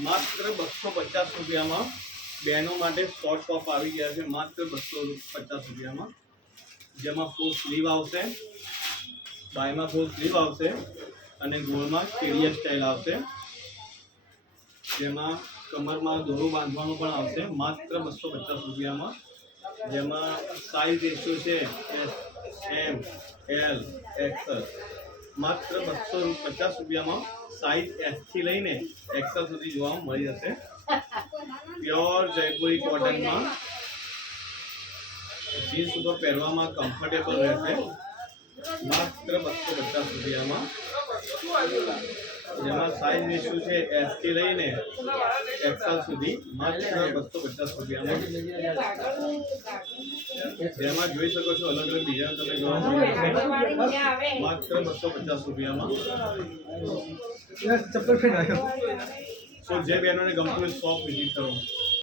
માત્ર 250 રૂપિયામાં બહેનો માટે શોર્ટ ટોપ આવી ગયા છે, માત્ર 250 રૂપિયામાં, જેમાં ફૂલ સ્લીવ આવશે, બાયમાં ફૂલ સ્લીવ આવશે અને ગોળમાં કેડિયા સ્ટાઇલ આવશે, જેમાં કમરમાં દોરું બાંધવાનું પણ આવશે, માત્ર 250 રૂપિયામાં, જેમાં સાઇઝ રેશિયો છે એમ, એલ, એક્સએલ, માત્ર 250 રૂપિયામાં સાઇઝ એસ થી લઈને એક્સએલ સુધી જોવા મળી જશે। પ્યોર જયપુરી કોટનમાં જીન્સ ઉપર પહેરવામાં કમ્ફર્ટેબલ રહેશે, માત્ર 250 રૂપિયામાં, જેમાં સાઇઝ રેશિયો છે એસ થી લઈને એક્સએલ સુધી, માત્ર 250 રૂપિયામાં, જેમાં જોઈ શકો છો અલગ અલગ ડિઝાઇન તમે જોવા મળે છે, માત્ર 250 રૂપિયામાં। સો જે બહેનોને ગમતું હોય શોપ વિઝિટ કરો।